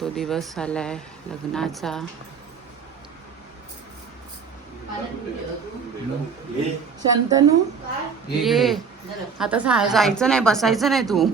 तो दिवस आलाय लग्नाचा. शंतनू ये आता जायचं नाही, बसायचं नाही तू.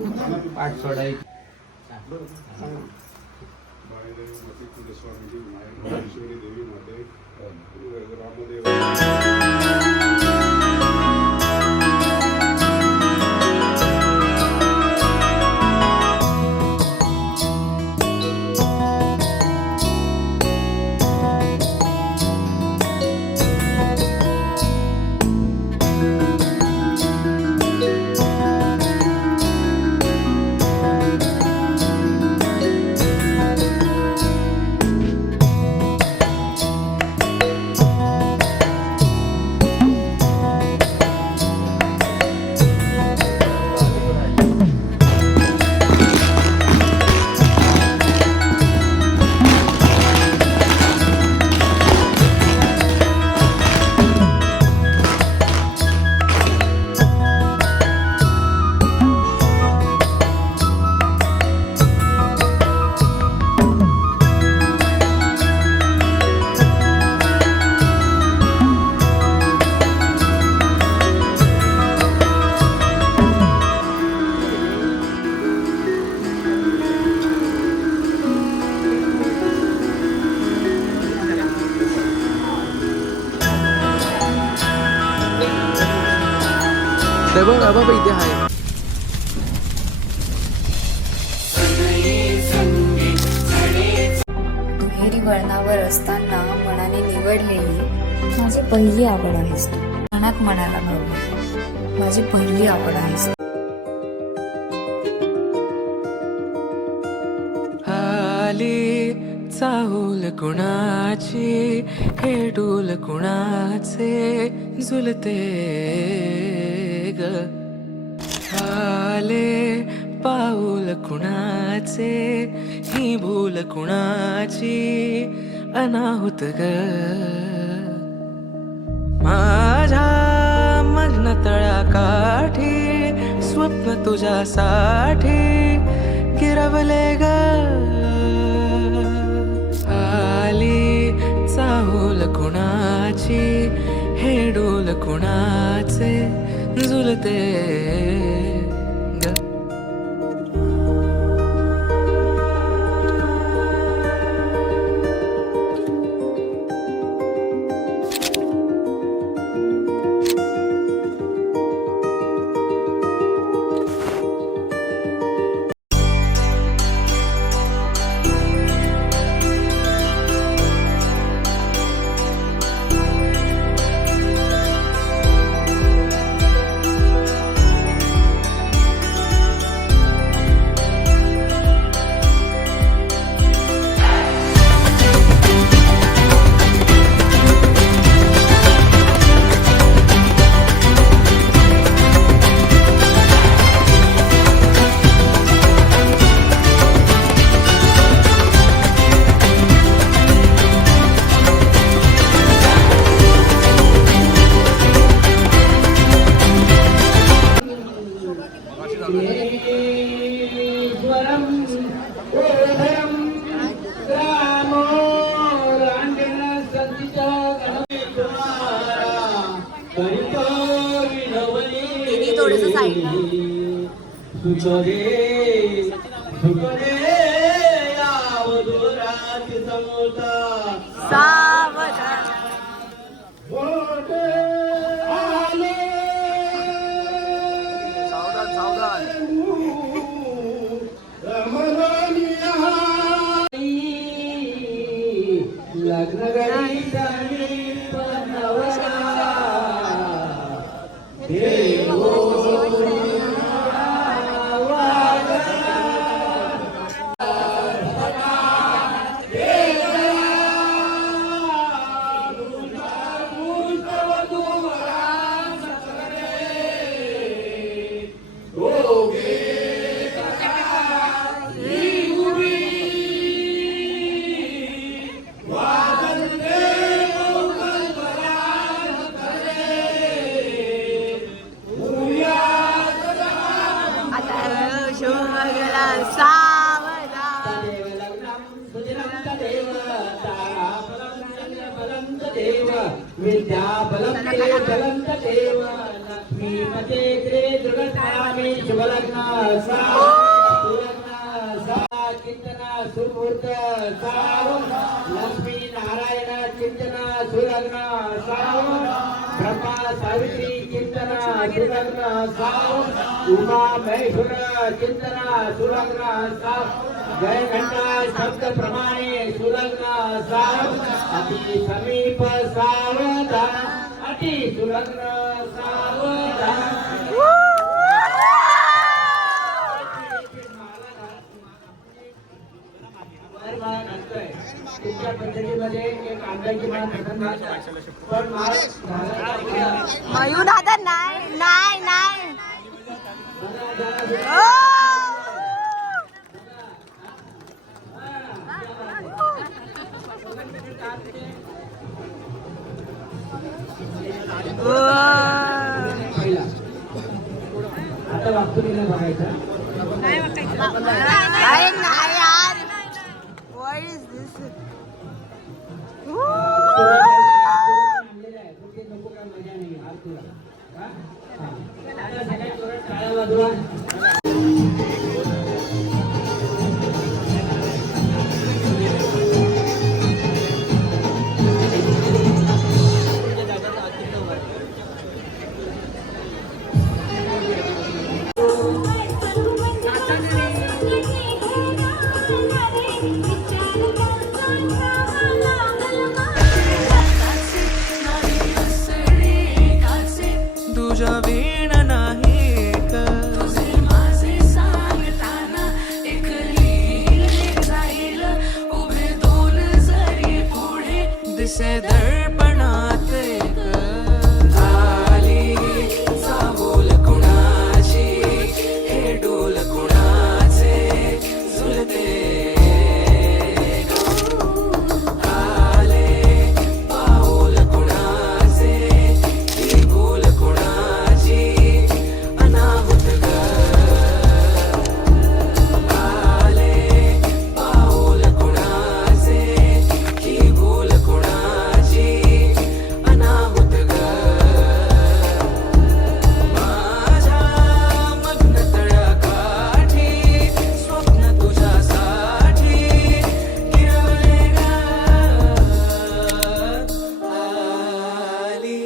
इथे आहे. दुहेरी वळणावर असताना मनाने निवडलेली माझी पहिली आवड आहेस तू. मनात म्हणायला हवं, माझी पहिली आवड आहेस. आली चाहूल कुणाची, हे डोल कुणाचे झुलते ग. आले पाऊल कुणाचे, ही भूल कुणाची अनाहुत ग. माझ्या मग्न तळाकाठी स्वप्न तुझ्यासाठी गिरवले ग. आली चाहूल कुणाची, हे डोल कुणाचे झुलते ग. विद्या बलंते बलंत देव लक्ष्मी मते ग्रे दुर्गतामे शुभलग्न चिंतना सुमुहूर्त लक्ष्मी नारायण चिंतना सुलग्न ब्रह्मा सावित्री चिंतना सुलग्न उमा महेश्वर चिंतना सुलग्न जय घंटा शब्द प्रमाणे सुलग्न अति समीप सावधान अति सुलग्न सावधान तुमच्या पद्धतीमध्ये एक आंब्याची माळ पसंत पण मयू दादा नाही नाही नाही आता वागतुकीला बघायचं नाही यार What is this? तुझ्या वीण नाही तुझे माझे सांगताना एक लीन जाईल उभे दोन जरी पुढे दिसे दर्पणात एक आली चाहूल कुणाची हे डोल कुणाचे झुलते आले पाऊल कुणाचे ही भूल कुणाची अनाहुत ग आले पाऊल कुणाचे ही भूल कुणाची अनाहुत ग माझ्या मग्न तळकाठी स्वप्न तुझ्यासाठी गिरवले ग आली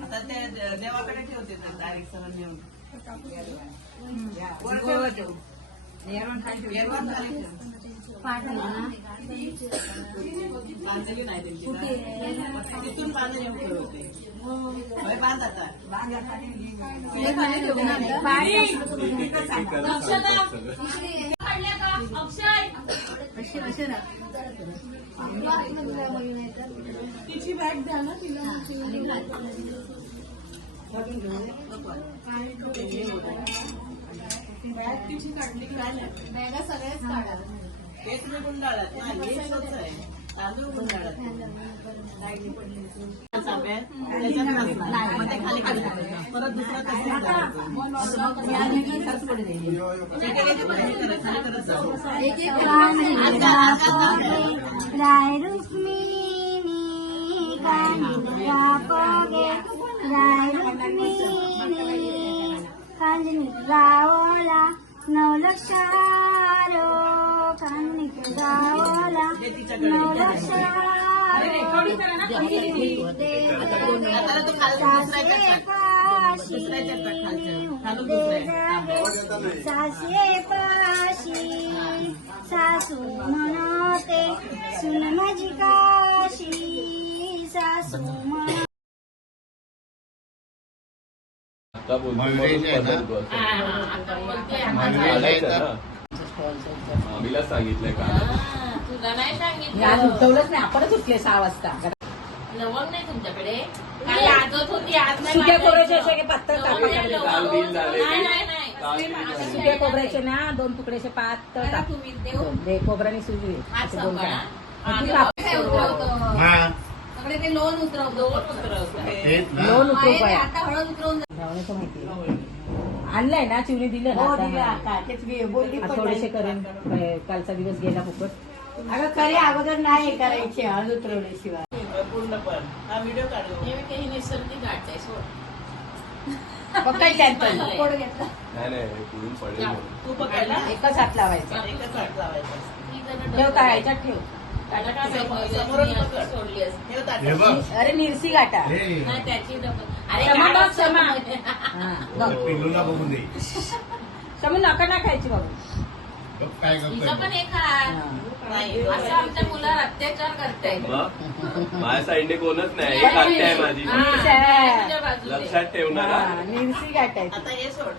आता ते देवाकडे ठेवते डायरेक्ट सगळं नेऊन बांधली नाही त्यांची तिथून बांधून येऊन ठेवते बांध आता तिची बॅग द्या ना तिला बॅग तिची काढली बॅगा सगळ्याच काढा तेच मी गुंडाळत आहे तांदूळ गुंडाळत. चाप्यात त्याच्यात नसणार. मग ते खाली खाली टाकायचं. परत दुसरं तसंच करायचं. असं मग मी आली की खरंच पडू दे. एक एक खाली करत जाऊ. राय रुक्मिणी कांजरा पोगे राय रुक्मिणी कांजनी गावला नवलक्षारो कांजनी गावला नवलक्षारो सासे पाशी सासू म्हणते सुन माझी काशी सासू म्हण आता बोलतो आम्हीला सांगितलंय का तुला नाही सांगितलं आज उठवलंच नाही. आपणच उठले 6 वाजता. लवंग नाही तुमच्याकडे काल आजत होती आज नाही सुक्या वाजत. खोबऱ्याचे असे काही पातळ लवंग कापा नाही, काल लवंग. बिल झाले. नाही, नाही, नाही. काल सुक्या खोबऱ्याचे ना 2 तुकडेचे पातळ करा काप. तुम्ही देऊ. दे खोबऱ्याने सुजली आज असे 2 सांभाळा. काप. आम्ही तू काप. काय उतरवतो? सगळे ते लोन उतरवतो. लोन उतरू बाहेर पाया. आता हळद उतरवून धावण्याचं माहिती आणलंय ना चिवणी दिलं ना आता. आज थोडेसे करेन. कालचा दिवस गेला फुकट. अगं खरे अगोदर नाही करायचे हळद उतरवल्याशिवाय. पूर्ण पण हा व्हिडिओ काढू. हे काही नैसर्गिक घाट आहे सोड. नाही नाही पुढून पडेल म्हणून. तू पकडला एकच हात लावायचा. एकच हात लावायचा. ही जरा ठेव डबल- काय ह्याच्यात ठेव. त्याला काय माहिती, समोरच मी पकड. अशी सोडली असती. ठेव ताटात. अरे निरसी गाठा. नाही त्याची डबल. अरे क्षमा काय बघ, असतं क्षमा. माहिती? पिल्लूला बघून दे. समज नका ना खायची बाबू. काय तिचं पण एक हात. नाही, असं आमच्या मुलावर अत्याचार करताय. मग माझ्या साईडने कोणच नाही. एक आत्या आहे माझी. तुझ्या बाजूने. लक्षात ठेवणार हा. निरसी गाठायची. आता हे सोड.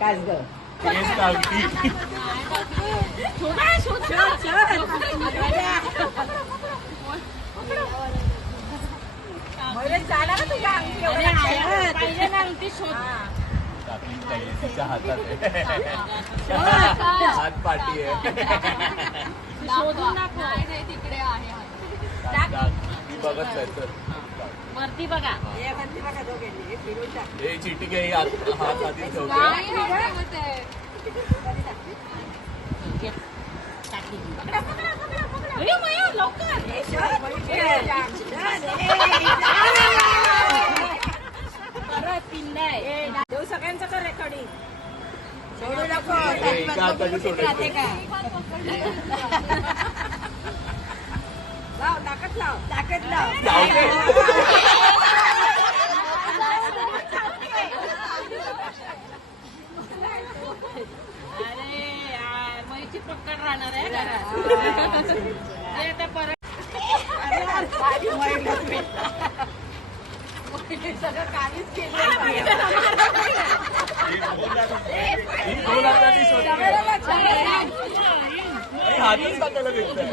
काच ग. केस काढती. काकी पहिले तिच्या हातात आहे. हात पाठी आहे. ती बघत नाही तर वरती बघा. हे चिटी काही हात आधी ठेवते. अरे मया, लवकर. परत पिंडाय. देऊ सगळ्यांचं कर रेकॉर्डिंग. सोडू नको. हे एका हाताने सोडायचं. लाव ताकद लाव ताकद लाव. जाऊ दे. अरे यार, मैची पक्कड राहणार आहे घरात. ते आता परत सगळं काहीच केलं. ही दोन हाताने सोडते. हे हातच टाकायला भेटतंय.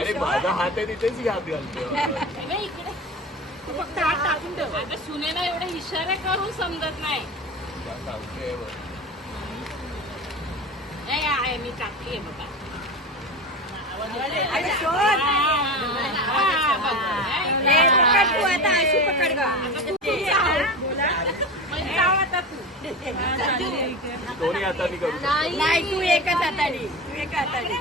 अरे माझा हात आहे तिथेच हात घालतो. फक्त हात टाकून ठेव. आता सुनेला एवढे इशारे करून समजत नाही. सांगते बघ. नाही आहे, मी टाकली आहे बघा. तू आता अशी पकड ग. दोन्ही हाताने करू शकतो. नाही तू एकच हाताने. तू एका हाताने.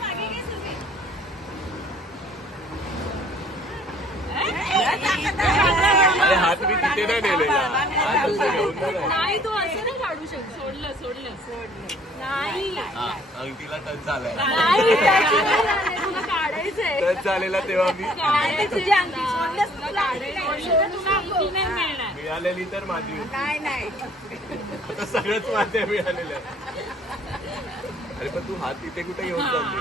अरे हात मी तिथे नाही नेलेला. हात असं घेऊन नाही. नाही तू असं नाही काढू शकतो. सोडलं नाही. हा, अंगठीला टच झालाय. नाही, तुला काढायचंय. टच झालेला तेव्हा मी तुझी अंगठी सोडलंस, तुला अंगठी नाही मिळणार. मिळालेली तर माझी होती. नाही आता सगळंच माझ्या मिळालेलं आहे. अरे पण तू हात तिथे कुठे घेऊन जाते.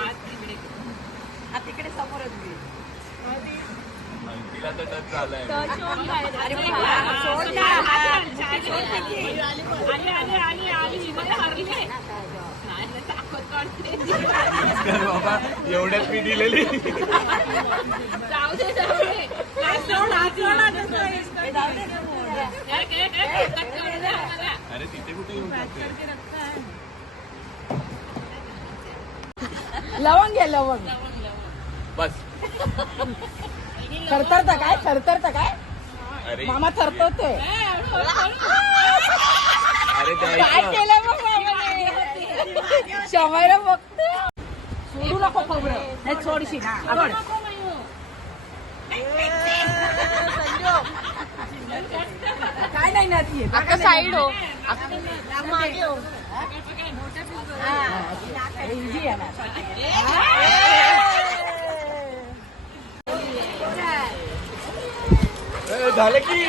हा तिकडे समोरच घे. अंगठीला तर टच झालाय. अरे सोड ना. आली तर बाबा एवढ्यात मी दिलेली. जाऊ दे जाऊ दे अरे तिथे कुठे येऊन जाते? लवंग घ्या लवंग. बस. थरथरता काय अरे मामा थरथरतोय. अरे काय द्यायचं. केलं मग मामाने? शवायला बघतो. सोडू नको खोबरं. हे सोडशी ना आवड. काय नाही ना ती आता साईड हो मागे हो. इझी आहे ना. झालं की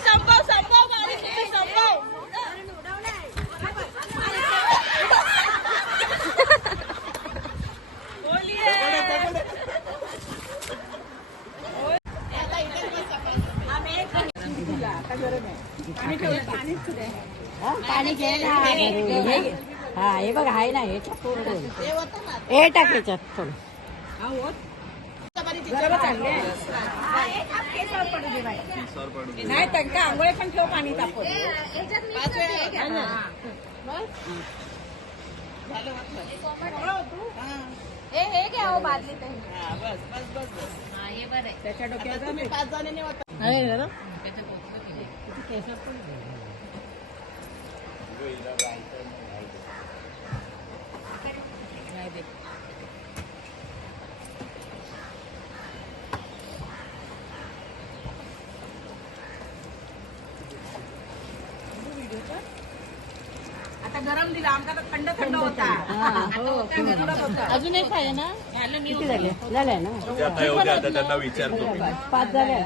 संभव मारी संभव. पाणी घे ना. हा हे बघ आहे ना हे हे टाक त्याच्यात थोडं. नाही टंका आंघोळे पण ठेव पाणी तापत. हे घ्या हो बादली त्याच्या डोक्यात आता गरम दिला आमचा थंड होता. अजून एक आहे ना किती झाले झालंय ना. आता येऊ दे, आता त्यांना विचारतो मी. 5 झाले.